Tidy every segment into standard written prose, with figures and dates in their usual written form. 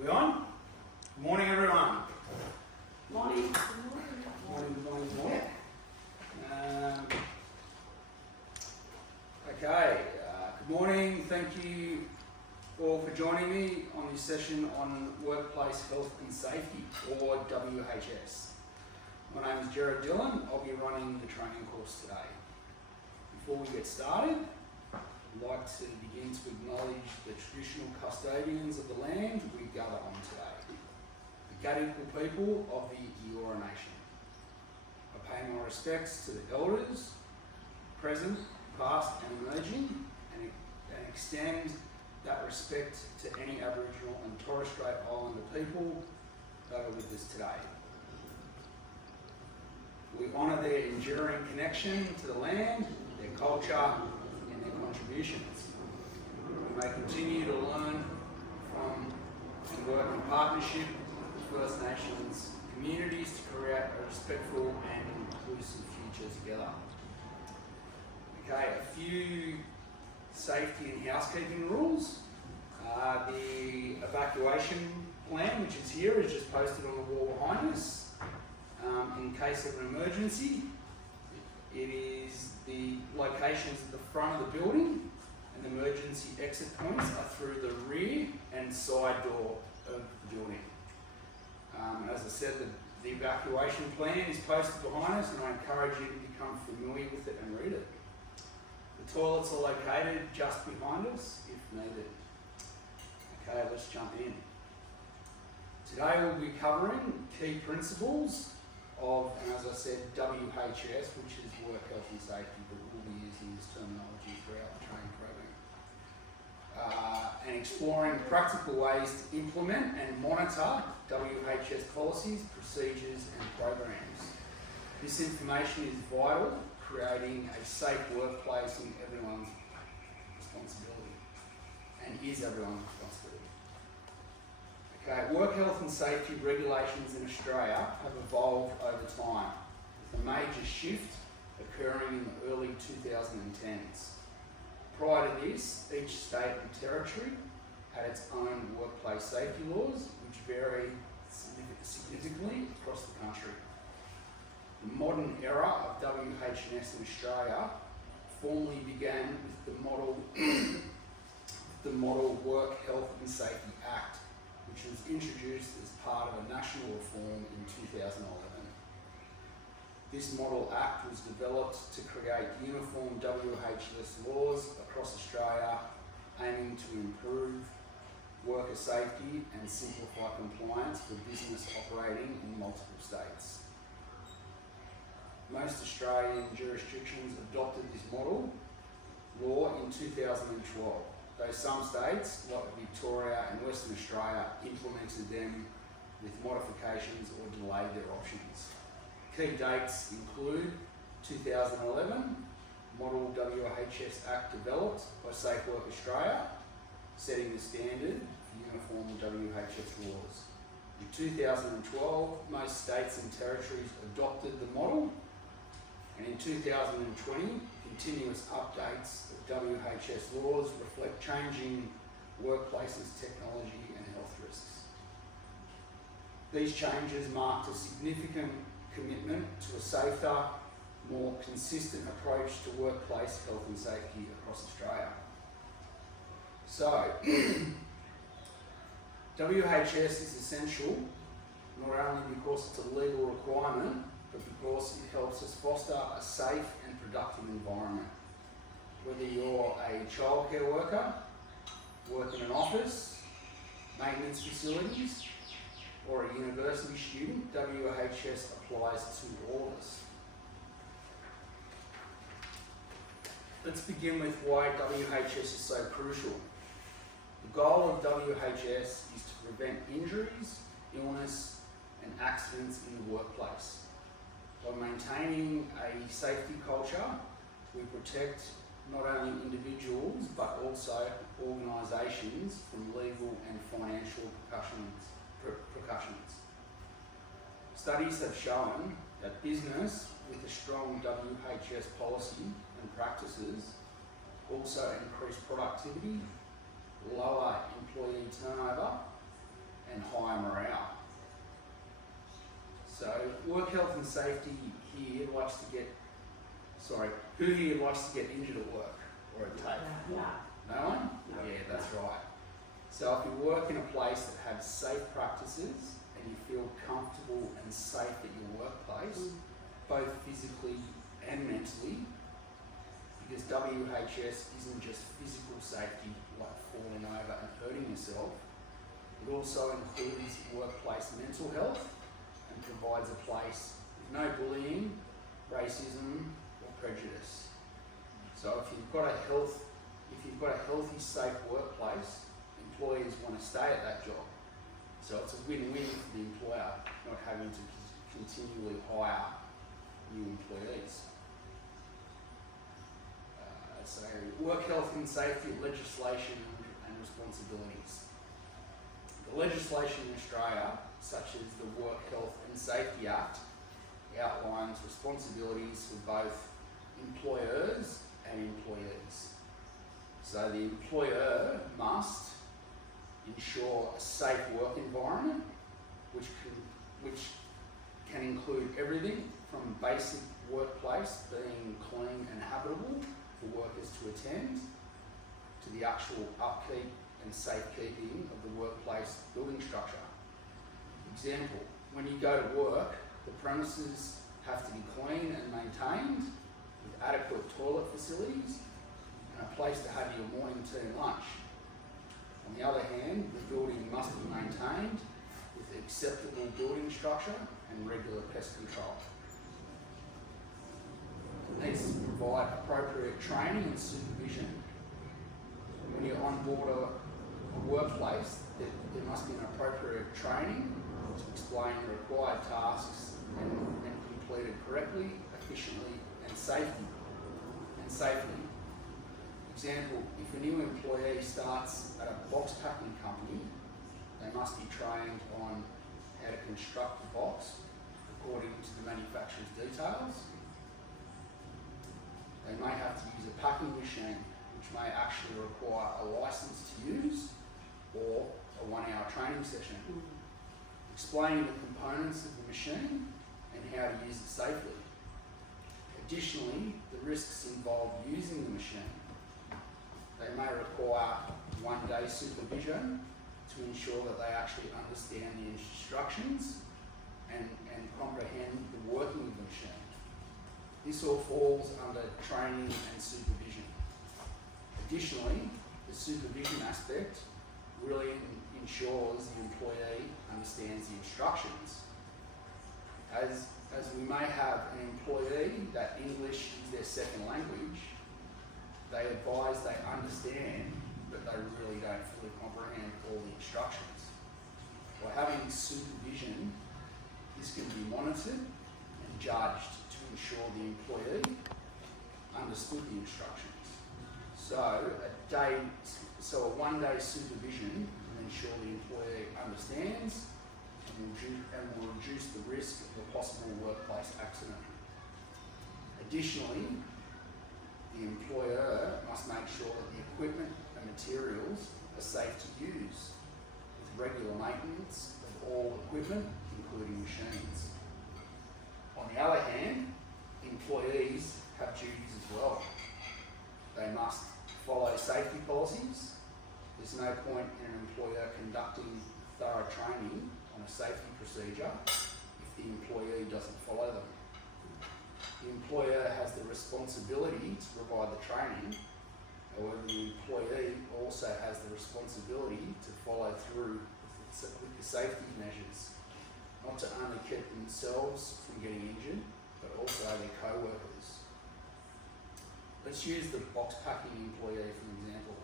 We on? Good morning, everyone. Morning. Morning. Good morning. Thank you all for joining me on this session on Workplace Health and Safety, or WHS. My name is Jared Dillon. I'll be running the training course today. Before we get started, I'd like to begin to acknowledge the traditional custodians of the land we gather on today, the Gadigal people of the Eora Nation. I pay my respects to the elders, present, past and emerging, and extend that respect to any Aboriginal and Torres Strait Islander people that are with us today. We honour their enduring connection to the land, their culture and their contributions. We may continue to learn from and work in partnership with First Nations communities to create a respectful and inclusive future together. Okay, a few safety and housekeeping rules. The evacuation plan, which is here, is just posted on the wall behind us. In case of an emergency, it is the locations at the front of the building, and the emergency exit points are through the rear and side door of the building. As I said, the evacuation plan is posted behind us, and I encourage you to become familiar with it and read it. The toilets are located just behind us if needed. Okay, let's jump in. Today we'll be covering key principles of, and as I said, WHS, which is Work Health and Safety, but we'll be using this terminology throughout the training program. And exploring practical ways to implement and monitor WHS policies, procedures and programs. This information is vital, creating a safe workplace in everyone's responsibility, and is everyone's responsibility. Okay, work health and safety regulations in Australia have evolved over time, with a major shift occurring in the early 2010s. Prior to this, each state and territory had its own workplace safety laws, which vary significantly across the country. The modern era of WHS in Australia formally began with the Model Work Health and Safety Act, which was introduced as part of a national reform in 2011. This Model Act was developed to create uniform WHS laws across Australia, aiming to improve worker safety and simplify compliance for business operating in multiple states. Most Australian jurisdictions adopted this model law in 2012, though some states, like Victoria and Western Australia, implemented them with modifications or delayed their options. Key dates include 2011, Model WHS Act developed by Safe Work Australia, setting the standard for uniform WHS laws. In 2012, most states and territories adopted the model, and in 2020, continuous updates of WHS laws reflect changing workplaces, technology and health risks. These changes marked a significant commitment to a safer, more consistent approach to workplace health and safety across Australia. So, WHS is essential not only because it's a legal requirement, but because it helps us foster a safe and productive environment. Whether you're a childcare worker, work in an office, maintenance facilities, or a university student, WHS applies to all of us. Let's begin with why WHS is so crucial. The goal of WHS is to prevent injuries, illness, and accidents in the workplace. By maintaining a safety culture, we protect not only individuals but also organisations from legal and financial repercussions. Studies have shown that business with a strong WHS policy and practices also increase productivity, lower employee turnover, and work health and safety here likes to get, who here likes to get injured at work or at TAFE? Yeah. No one? No. Yeah, that's right. So if you work in a place that has safe practices and you feel comfortable and safe at your workplace, both physically and mentally, because WHS isn't just physical safety like falling over and hurting yourself, it also includes workplace mental health and provides a place with no bullying, racism or prejudice. So if you've got a healthy, safe workplace, employees want to stay at that job. So it's a win-win for the employer not having to continually hire new employees. So work health and safety legislation and responsibilities. The legislation in Australia, such as the Work Health and Safety Act, outlines responsibilities for both employers and employees. So the employer must ensure a safe work environment, which can include everything from basic workplace being clean and habitable for workers to attend, to the actual upkeep and safekeeping of the workplace building structure. Example, when you go to work, the premises have to be clean and maintained with adequate toilet facilities and a place to have your morning tea and lunch. On the other hand, the building must be maintained with acceptable building structure and regular pest control. It needs to provide appropriate training and supervision. When you're on board a workplace, there must be an appropriate training to explain the required tasks and completed correctly, efficiently and safely. Example, if a new employee starts at a box packing company, they must be trained on how to construct the box according to the manufacturer's details. They may have to use a packing machine, which may actually require a license to use or a 1-hour training session. Explaining the components of the machine and how to use it safely. Additionally, the risks involved using the machine. They may require 1-day supervision to ensure that they actually understand the instructions and comprehend the working of the machine. This all falls under training and supervision. Additionally, the supervision aspect really ensures the employee understands the instructions. As we may have an employee that English is their second language, they advise they understand, but they really don't fully comprehend all the instructions. By having supervision, this can be monitored and judged to ensure the employee understood the instructions. So a 1-day supervision will ensure the employee understands and will reduce the risk of a possible workplace accident. Additionally, the employer must make sure that the equipment and materials are safe to use, with regular maintenance of all equipment, including machines. On the other hand, employees have duties as well. They must follow safety policies. There's no point in an employer conducting thorough training on a safety procedure if the employee doesn't follow them. The employer has the responsibility to provide the training. However, the employee also has the responsibility to follow through with the safety measures, not to only keep themselves from getting injured, but also their co-workers. Let's use the box packing employee for an example.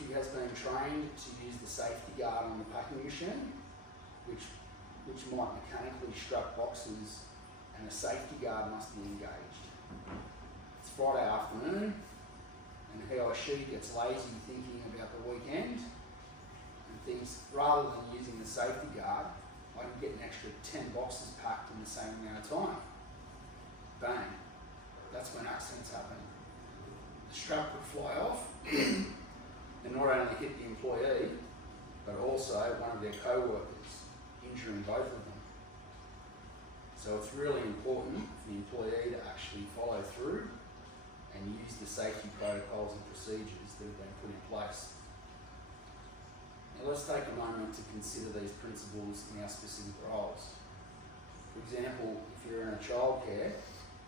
He has been trained to use the safety guard on the packing machine, which might mechanically strap boxes, and a safety guard must be engaged. It's Friday afternoon, and he or she gets lazy thinking about the weekend, and thinks, rather than using the safety guard, I can get an extra 10 boxes packed in the same amount of time. Bang. That's when accidents happen. The strap would fly off and not only hit the employee, but also one of their co-workers, injuring both of them. So it's really important for the employee to actually follow through and use the safety protocols and procedures that have been put in place. Now let's take a moment to consider these principles in our specific roles. For example, if you're in a childcare,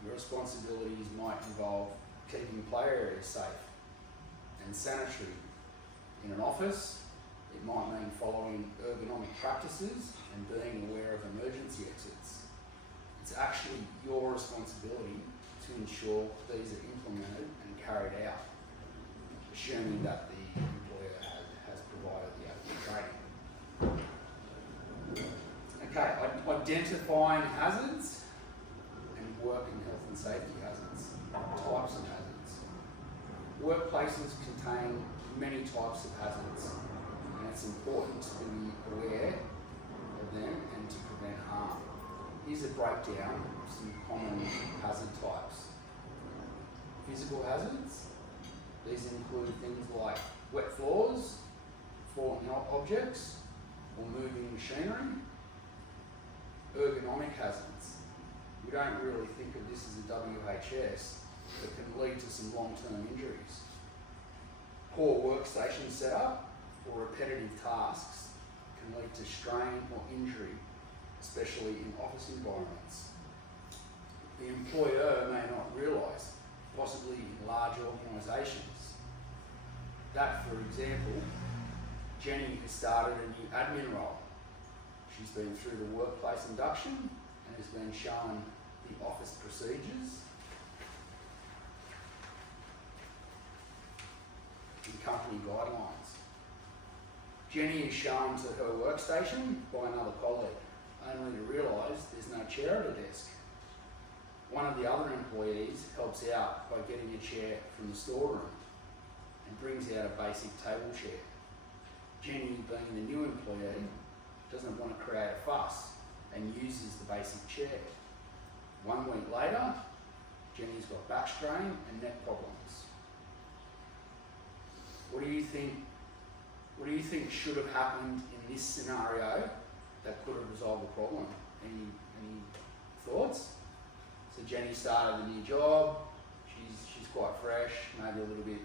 your responsibilities might involve keeping play areas safe and sanitary. In an office, it might mean following ergonomic practices and being aware of emergency exits. It's actually your responsibility to ensure these are implemented and carried out, assuming that the employer has provided the adequate training. Okay, identifying hazards and working health and safety hazards, types of hazards. Workplaces contain many types of hazards, and it's important to be aware of them and to prevent harm. Here's a breakdown of some common hazard types. Physical hazards. These include things like wet floors, falling objects, or moving machinery. Ergonomic hazards. We don't really think of this as a WHS, but can lead to some long-term injuries. Poor workstation setup or repetitive tasks can lead to strain or injury, especially in office environments. The employer may not realise, possibly in large organisations, that, for example, Jenny has started a new admin role. She's been through the workplace induction and has been shown the office procedures and company guidelines. Jenny is shown to her workstation by another colleague, only to realise there's no chair at her desk. One of the other employees helps out by getting a chair from the storeroom and brings out a basic table chair. Jenny, being the new employee, doesn't want to create a fuss and uses the basic chair. 1 week later, Jenny's got back strain and neck problems. What do you think should have happened in this scenario that could have resolved the problem? Any thoughts? So Jenny started a new job. She's quite fresh, maybe a little bit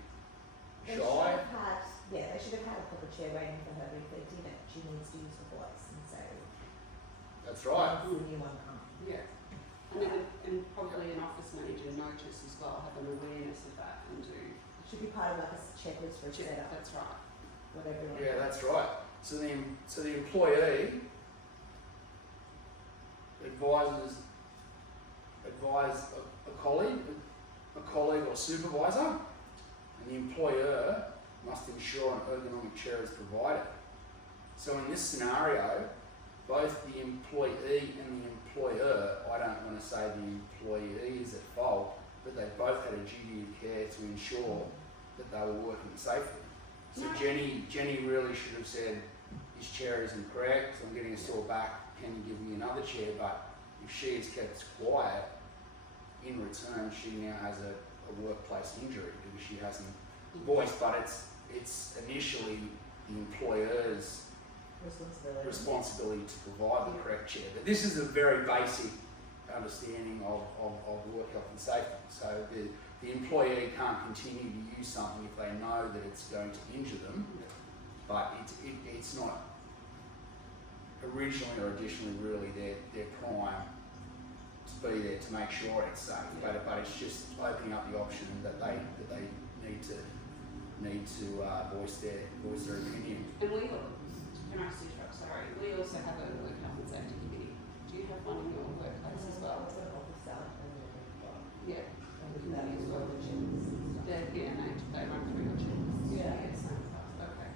They shy. should have had a proper chair waiting for her, but if they didn't, she needs to use the voice and say, That's right. "This is a new one coming." Yeah. And probably an office manager notice as well, have an awareness of that and do. It should be part of like a checklist for a setup, That's right. whatever. you want. Yeah, that's right. So the employee advise a colleague or supervisor, and the employer must ensure an ergonomic chair is provided. So in this scenario, both the employee and the employer, I don't want to say the employee is at fault, but they both had a duty of care to ensure that they were working safely. So No. Jenny really should have said, this chair isn't correct, I'm getting a sore back, can you give me another chair? But if she is kept quiet, in return she now has a workplace injury because she hasn't voiced, but it's initially the employer's responsibility to provide the correct chair. But this is a very basic understanding of work health and safety. So the employee can't continue to use something if they know that it's going to injure them, but it's not originally or additionally really their prime to be there to make sure it's safe. But it's just opening up the option that they need to voice their opinion. And can I just interrupt, sorry, we also have a work health and safety committee. Do you have one in your workplace as well? Yeah. Committee as well. They run through your checks. Yeah. Same stuff. Okay.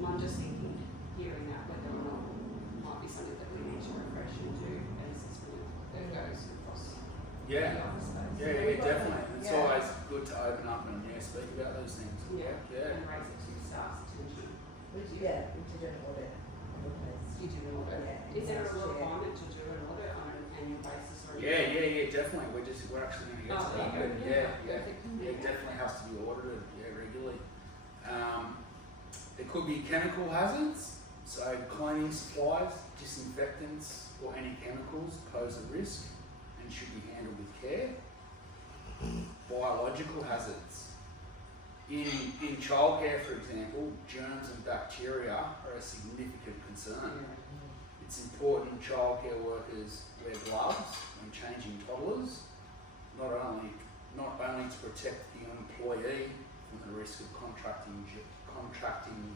I'm just thinking, hearing that, whether or not it might be something that we need to refresh and do as it goes across Yeah. the office space. Yeah, definitely. It's Yeah. always good to open up and speak about those things. Yeah. Yeah. And raise it to staff's attention. We do an audit of the place. You do an audit. Yeah. Is there a Last year. requirement to do an audit on an annual basis or? Yeah, definitely. We're actually going to get to that. there But you go. yeah, it definitely has to be audited, regularly. There could be chemical hazards, so cleaning cleaning supplies, disinfectants, or any chemicals pose a risk and should be handled with care. Biological hazards. In childcare, for example, germs and bacteria are a significant concern. It's important childcare workers wear gloves when changing toddlers, not only to protect the employee from the risk of contracting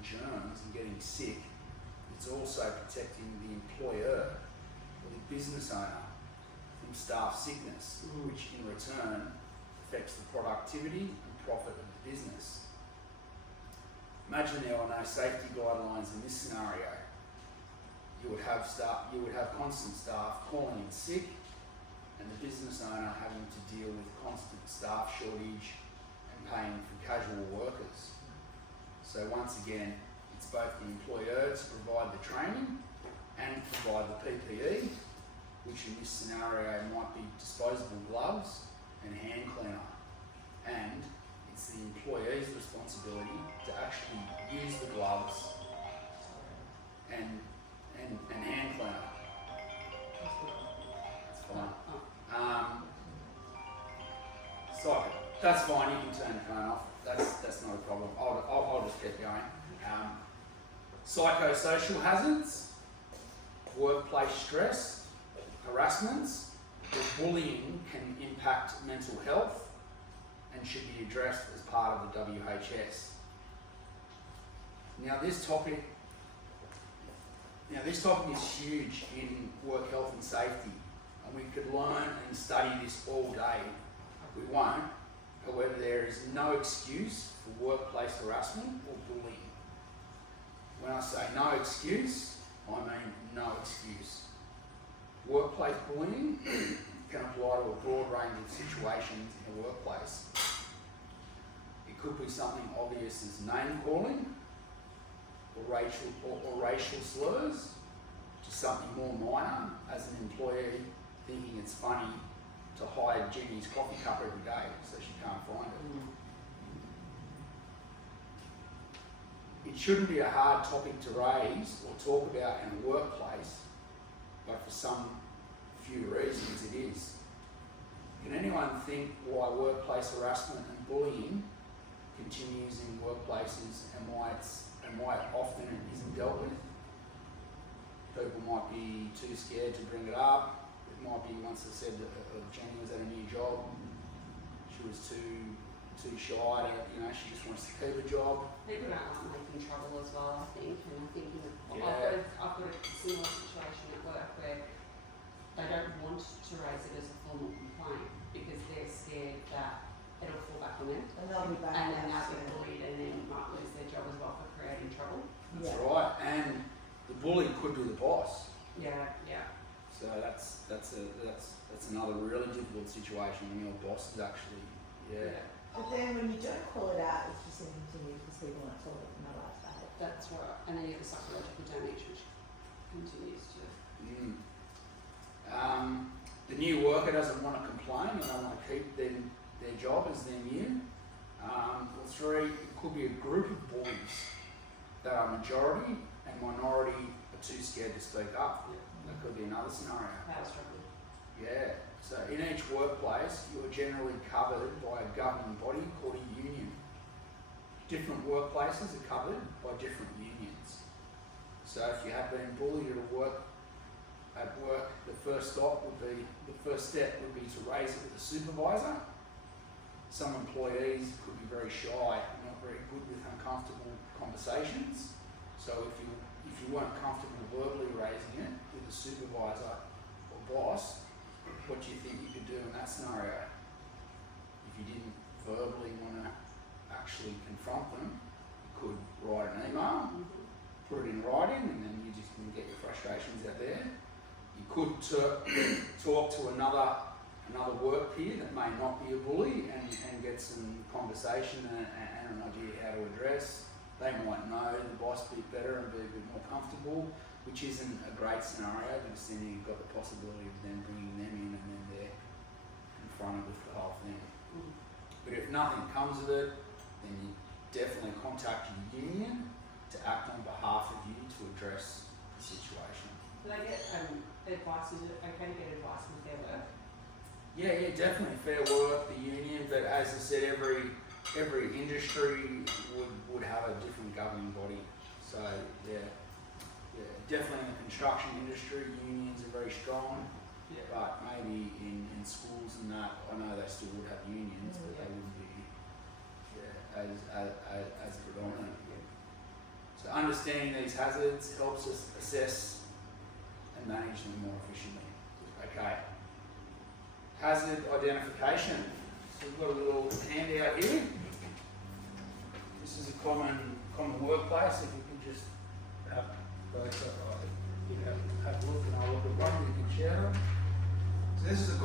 germs and getting sick, it's also protecting the employer or the business owner from staff sickness, which in return affects the productivity and profit of the business. Imagine there are no safety guidelines in this scenario. You would have constant staff calling in sick, and the business owner having to deal with constant staff shortage and paying for casual workers. So once again, it's both the employer to provide the training and provide the PPE, which in this scenario might be disposable gloves and hand cleaner. And it's the employee's responsibility to actually use the gloves and hand cleaner. That's fine. So that's fine. You can turn the phone off. That's not a problem. I'll just keep going. Psychosocial hazards, workplace stress, harassments, or bullying can impact mental health and should be addressed as part of the WHS. Now this topic is huge in work health and safety, and we could learn and study this all day. We won't. However, there is no excuse for workplace harassment or bullying. When I say no excuse, I mean no excuse. Workplace bullying can apply to a broad range of situations in a workplace. It could be something obvious as name calling or racial slurs, to something more minor as an employee thinking it's funny to hide Jenny's coffee cup every day so she can't find it. It shouldn't be a hard topic to raise or talk about in a workplace, but for some few reasons it is. Can anyone think why workplace harassment and bullying continues in workplaces and why it often isn't dealt with? People might be too scared to bring it up. It might be once I said that Jenny was at a new job, she was too shy to, she just wants to keep a job. People don't like making trouble as well, I think, and I think Yeah. I've got a similar situation at work where they don't want to raise it as a formal complaint because they're scared that it'll fall back on them. And they'll be back. And then they'll be bullied and then might lose their job as well for creating trouble. That's right, and the bully could be the boss. Yeah. So that's another really difficult situation when your boss is actually, But then when you don't call it out, it's just going to continue because people aren't told it, not allowed about it. That's right. And then you have the psychological damage which continues to. The new worker doesn't want to complain, they don't want to keep their job as they're new. Or three, it could be a group of bullies that are majority and minority are too scared to speak up. That could be another scenario. Power struggle. Yeah, so in each workplace, you are generally covered by a governing body called a union. Different workplaces are covered by different unions. So if you have been bullied at work, the first step would be to raise it with the supervisor. Some employees could be very shy and not very good with uncomfortable conversations. So if you weren't comfortable verbally raising it with the supervisor or boss, what do you think you could do in that scenario? If you didn't verbally want to actually confront them, you could write an email, put it in writing, and then you just can get your frustrations out there. You could talk to another work peer that may not be a bully and get some conversation and an idea how to address. They might know the boss a bit better and be a bit more comfortable, which isn't a great scenario because then you've got the possibility of then bringing them in and then they're confronted with the whole thing. But if nothing comes of it, then you definitely contact your union to act on behalf of you to address the situation. advice, is it okay to get advice with their work? Yeah, definitely Fair Work, the union, but as I said, every industry would have a different governing body. So yeah, definitely in the construction industry, unions are very strong. Yeah. But maybe in schools and that, I know they still would have unions, but they wouldn't be as predominant. So understanding these hazards helps us assess and manage them more efficiently. Okay. Hazard identification. So we've got a little handout here. This is a common workplace. If you could just have both have a look and I'll look at one, you can share them. So this is a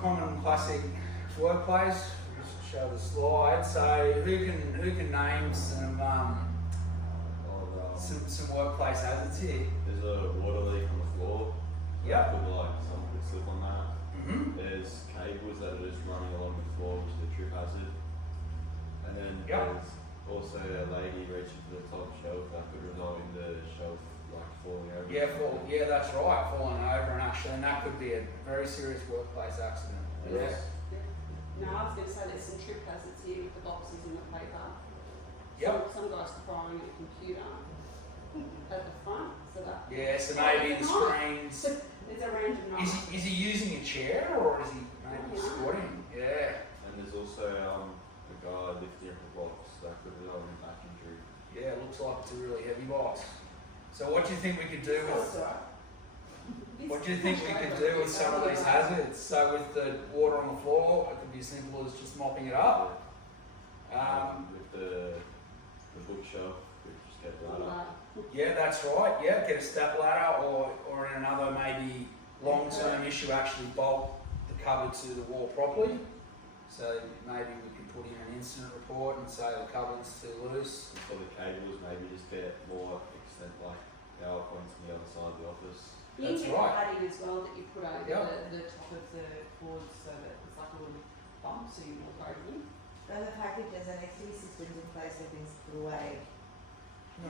common classic workplace. Just show the slide. So who can name some workplace hazards here? There's a water leak on the floor. Yep. Could someone could slip on that. Mm-hmm. There's cables that are just running along the floor, which is a trip hazard. And then Yep. there's also a lady reaching for the top shelf that could result in the shelf falling over. Yeah, that's right, falling over, and actually, and that could be a very serious workplace accident. Yeah. No, I was going to say there's some trip hazards here with the boxes in the paper. Yep. Some guys throwing a computer at the front, so that. Yeah, so maybe the screens. There's a range of numbers. Is he using a chair or is he maybe squatting? Yeah. And there's also a guy lifting up a box that could result in back injury. Yeah, it looks like it's a really heavy box. So what do you think we could do with some of these hazards? So with the water on the floor, it could be as simple as just mopping it up. With the bookshelf, we just get that up. Yeah, that's right. Yeah, get a step ladder or in another maybe long-term issue, actually bolt the cupboard to the wall properly. So maybe we can put in an incident report and say the cupboard's too loose. And for the cables, maybe just get more extent like power points on the other side of the office. You That's can right. get padding as well that you put over Yep. the top of the boards so that it's like a little bump so you walk over them. And the packages and XD systems in place have been put away.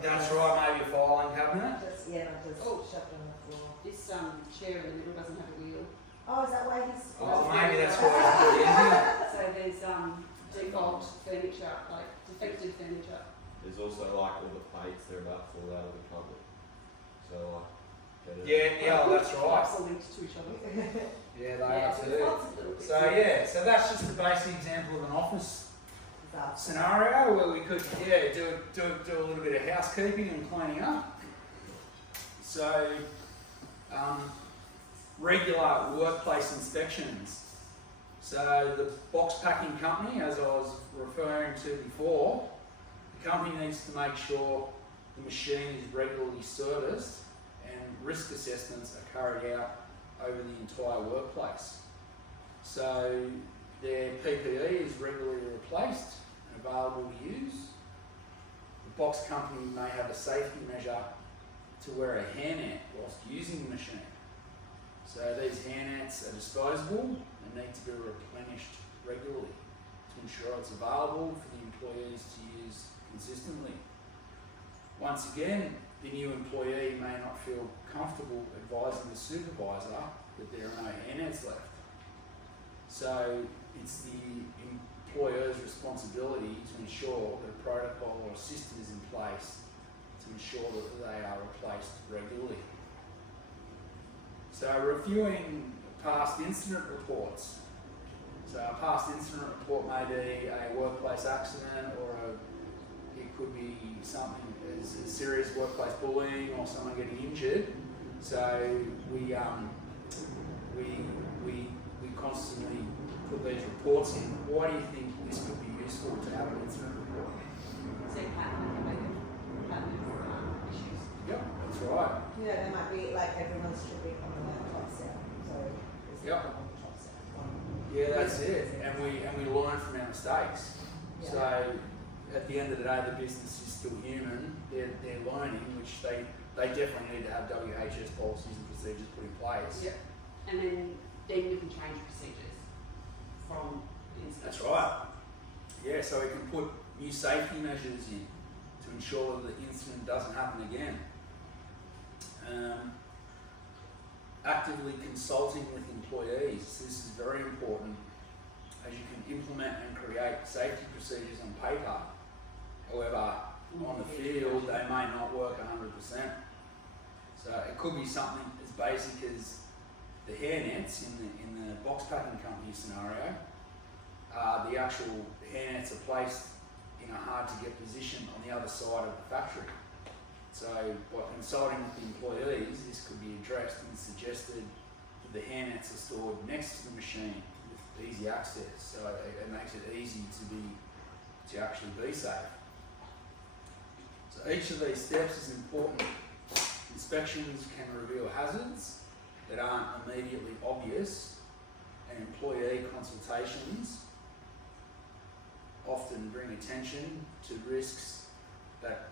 That's right, maybe a filing cabinet. Not just Oh. shoved on the floor. This chair in the middle doesn't have a wheel. Oh, is that why he's? Oh, maybe that's why it's put in here. So there's default furniture, like defective furniture. There's also all the plates that are about to fall out of the cupboard. So get it. Yeah, that's right. Pipes are linked to each other. Yeah, they are so too. there's lots of little bits. So that's just the basic example of an office scenario where we could do a little bit of housekeeping and cleaning up. So regular workplace inspections. So the box packing company, as I was referring to before, the company needs to make sure the machine is regularly serviced and risk assessments are carried out over the entire workplace. So their PPE is regularly replaced and available to use. The box company may have a safety measure to wear a hairnet whilst using the machine. So these hairnets are disposable and need to be replenished regularly to ensure it's available for the employees to use consistently. Once again, the new employee may not feel comfortable advising the supervisor that there are no hairnets left. So it's the employer's responsibility to ensure that a protocol or system is in place to ensure that they are replaced regularly. So reviewing past incident reports. So a past incident report may be a workplace accident or it could be something as serious workplace bullying or someone getting injured. So we constantly put these reports in. Why do you think this could be useful to have an incident report? So pattern issues. Yep, that's right. You know, there might be like everyone's tripping on the top set. So there's Yep. on the top set. Yeah, that's it. And we learn from our mistakes. Yeah. So at the end of the day, the business is still human. They're learning, which they definitely need to have WHS policies and procedures put in place. Yep. And then you can change procedures from incidents. That's right. Yeah, so we can put new safety measures in to ensure that the incident doesn't happen again. Actively consulting with employees. This is very important, as you can implement and create safety procedures on paper. However, on the field, they may not work 100%. So it could be something as basic as the hairnets in the box packing company scenario. The actual hairnets are placed in a hard to get position on the other side of the factory. So by consulting with the employees, this could be addressed and suggested that the hairnets are stored next to the machine with easy access. So it makes it easy to actually be safe. So each of these steps is important. Inspections can reveal hazards that aren't immediately obvious, and employee consultations often bring attention to risks that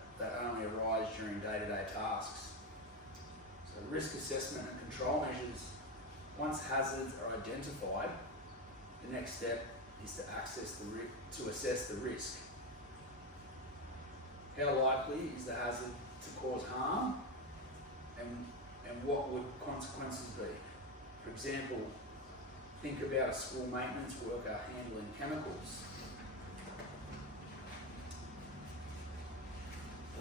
only arise during day-to-day tasks. So risk assessment and control measures. Once hazards are identified, the next step is to assess the risk. How likely is the hazard to cause harm, and what would consequences be? For example, think about a school maintenance worker handling chemicals.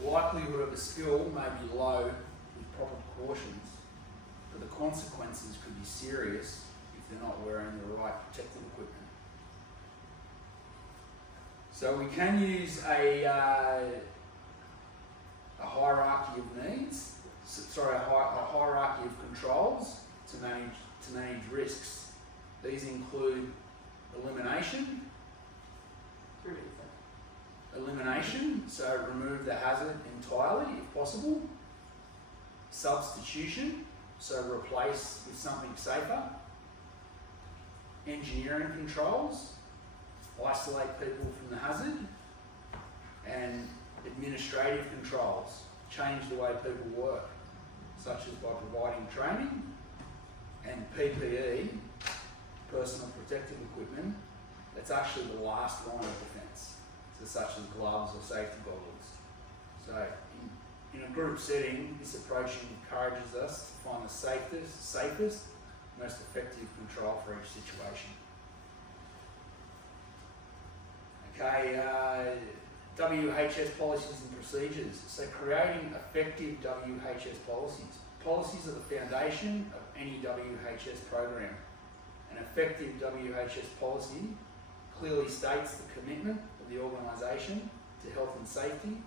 The likelihood of a spill may be low with proper precautions, but the consequences could be serious if they're not wearing the right protective equipment. So we can use a hierarchy of needs, a hierarchy of controls to manage risks. These include elimination, so remove the hazard entirely if possible. Substitution, so replace with something safer. Engineering controls, isolate people from the hazard. And administrative controls, change the way people work, such as by providing training. And PPE, personal protective equipment, that's actually the last line of defence. So such as gloves or safety goggles. So in a group setting, this approach encourages us to find the safest, most effective control for each situation. Okay, WHS policies and procedures. So creating effective WHS policies. Policies are the foundation of any WHS program. An effective WHS policy clearly states the commitment of the organisation to health and safety,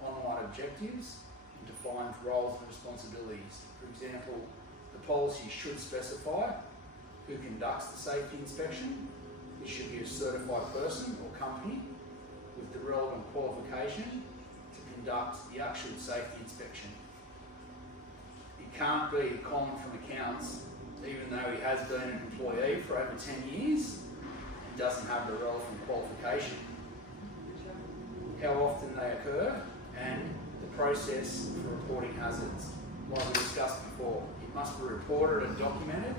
on-line objectives, and defines roles and responsibilities. For example, the policy should specify who conducts the safety inspection. It should be a certified person or company with the relevant qualification to conduct the actual safety inspection. It can't be Colin from accounts, even though he has been an employee for over 10 years and doesn't have the relevant qualification. How often they occur and the process for reporting hazards. Like we discussed before, it must be reported and documented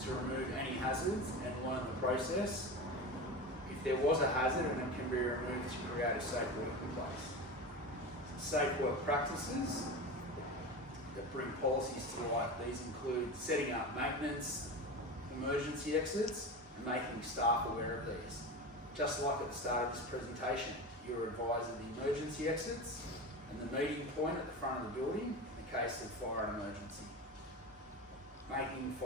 to remove any hazards and learn the process. If there was a hazard, and it can be removed to create a safe working place. Safe work practices that bring policies to life. These include setting up maintenance, emergency exits, and making staff aware of these. Just like at the start of this presentation, you're advised of the emergency exits and the meeting point at the front of the building in the case of fire and emergency. Making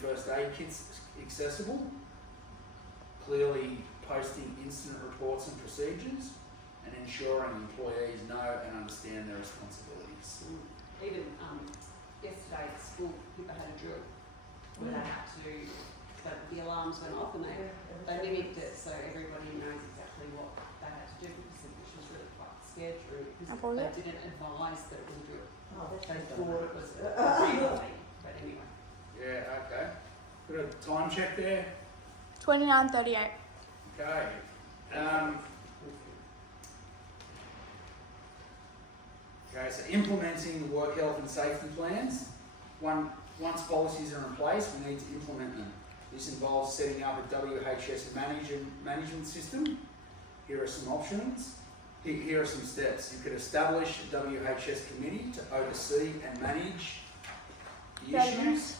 first aid kits accessible, clearly posting incident reports and procedures, and ensuring employees know and understand their responsibilities. Even yesterday at school, people had a drill where they had to, the alarms went off and they mimicked it so everybody knows exactly what they had to do, which was really quite scared through because they didn't advise that it was a drill. They thought it was a relay, but anyway. Yeah, okay. Got a time check there? 29:38. Okay. Okay, so implementing the work health and safety plans. Once policies are in place, we need to implement them. This involves setting up a WHS management system. Here are some options. Here are some steps. You could establish a WHS committee to oversee and manage the issues.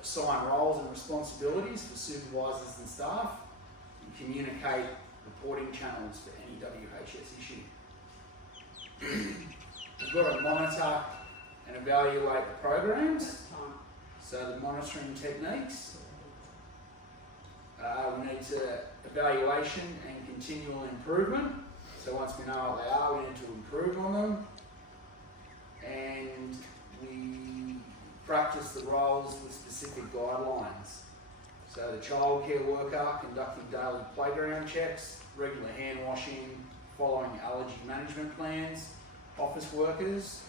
Assign roles and responsibilities for supervisors and staff. And communicate reporting channels for any WHS issue. We've got to monitor and evaluate the programs. Time. So the monitoring techniques. We need to evaluation and continual improvement. So once we know what they are, we need to improve on them. And we practice the roles with specific guidelines. So the childcare worker conducting daily playground checks, regular hand washing, following allergy management plans. Office workers,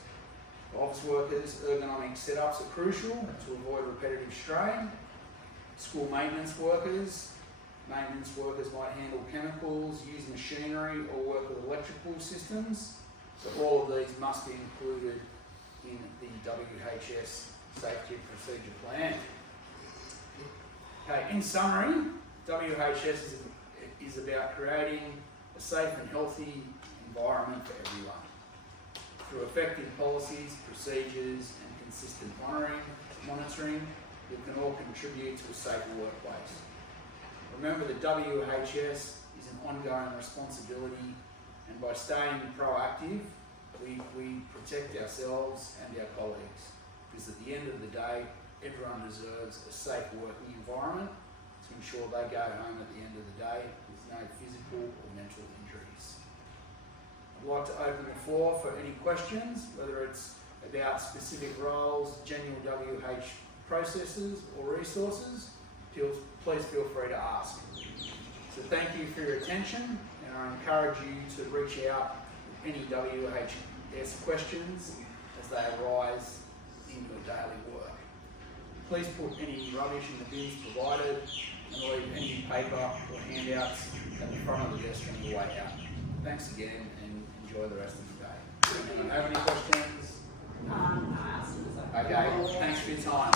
ergonomic setups are crucial to avoid repetitive strain. School maintenance workers might handle chemicals, use machinery, or work with electrical systems. So all of these must be included in the WHS Safety Procedure Plan. Okay, in summary, WHS is about creating a safe and healthy environment for everyone. Through effective policies, procedures, and consistent monitoring, we can all contribute to a safer workplace. Remember that WHS is an ongoing responsibility, and by staying proactive, we protect ourselves and our colleagues. Because at the end of the day, everyone deserves a safe working environment to ensure they go home at the end of the day with no physical or mental injuries. I'd like to open the floor for any questions, whether it's about specific roles, general WH processes or resources. Please feel free to ask. So thank you for your attention, and I encourage you to reach out with any WHS questions as they arise in your daily work. Please put any rubbish in the bins provided and leave any paper or handouts at the front of the desk on your way out. Thanks again and enjoy the rest of the day. Anyone have any questions? I asked them, so- Okay, thanks for your time.